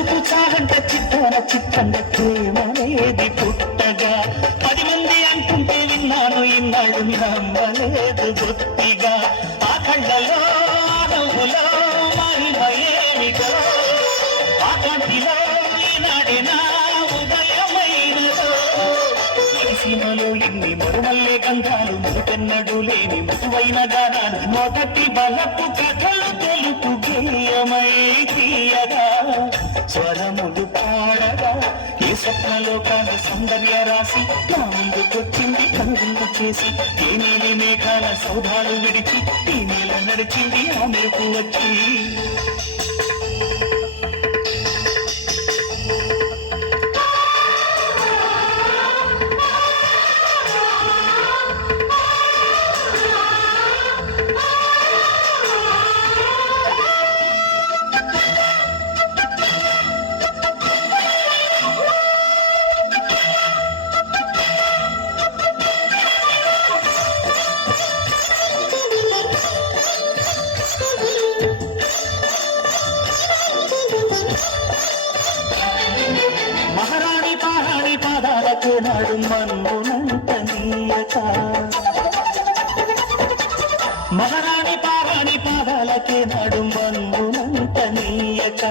చూపు చాలంట చిట్టన చిట్టండ ప్రేమనేది పుట్టగా 10 మంది అంటుంటే విన్నాను ఇన్నాళ్ళు నమ్మలేదు బొత్తిగా ఆ కళ్ళలో నవ్వులో మహిమయేమిటో ఆ కాంతిలో ఈనాడే నా ఉదయమైనదో సీమలో ఇన్ని మరుమల్లే గంధాలు మునుపెన్నడు లేని మృదువైన గానాలు మొదటి బలపు కథలు తెలుపు గేయమై తీయగా స్వరములు పాడగా ఏ స్వప్నలో కాల సౌందర్య రాసి నా ముందుకొచ్చింది కనుగుండు చేసి ఏ నీలి మేఘాల సౌధాలు విడిచి ఈ నీల నడిచింది ఆ మెరుపు వచ్చి మహారాణి పారాణి పాదాలకే నాడు మన్నునంత నీయక మహారాణి పారాణి పాదాలకే నాడు మన్నునంత నీయక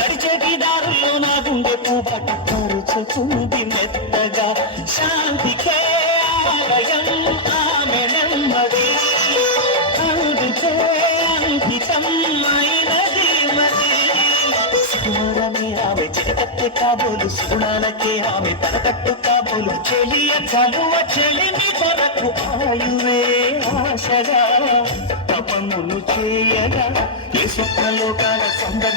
నడిచేటి దారుల్లో నా గుండె పూబాట పరుచుకుంది మెత్తగా శాంతికే ఆలయం ఆమె నెమ్మది అందుకే అంకితం అయినది మది స్వరమే ఆమె చిటకత్తె కాబోలు సుగుణాలకే ఆమె తలకట్టు కాబోలు చెలియ చలువ చెలిమి కొరకు ఆయువే ఆశగా తపమును చేయగా ఏ స్వప్నలోకాల సౌందర్య